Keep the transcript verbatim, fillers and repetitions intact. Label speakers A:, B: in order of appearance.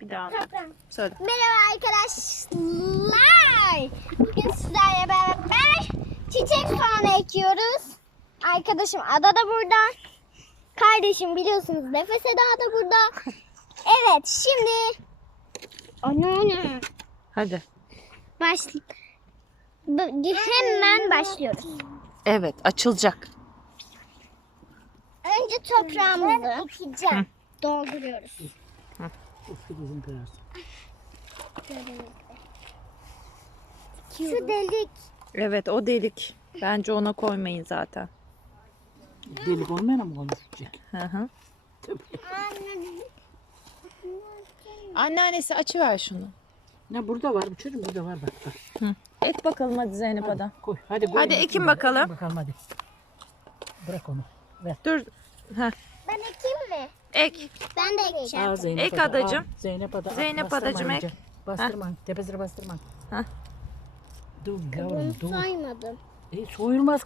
A: Bir daha anlat.
B: Toprağım.
A: Söyle.
B: Merhaba arkadaşlar. Bugün sizlerle beraber çiçek soğanı ekiyoruz. Arkadaşım Ada da burada. Kardeşim biliyorsunuz Nefes Eda da burada. Evet şimdi Anne.
A: Hadi.
B: Baş... B- Hemen başlıyoruz.
A: Evet, açılacak.
B: Önce toprağımızı dolduruyoruz. Şu delik.
A: Evet, o delik. Bence ona koymayın zaten.
C: Delik olmayan mı konuşacak?
A: Hı hı. Anneannesi açıver şunu.
C: Ne burada var bu çocuğum, burada var bak bak.
A: Hı. Ek bakalım hadi Zeynep Ada.
C: Koy hadi koy.
A: Hadi ekin bakalım.
C: Bakalım hadi. Bırak onu. Ver.
A: Dur. Heh.
B: Ben ekeyim mi?
A: Ek.
B: Ben de ekeceğim.
C: Aa, Zeynep
A: Ek
C: Ada,
A: adacığım.
C: aa, Zeynep Ada.
A: Zeynep
C: bastırma
A: adacığım,
C: iyice.
A: ek.
C: Bastırma. Tepesine bastırma.
A: Heh.
C: Dur
B: Bunu
C: yavrum dur.
B: saymadım.
C: E, soyulmaz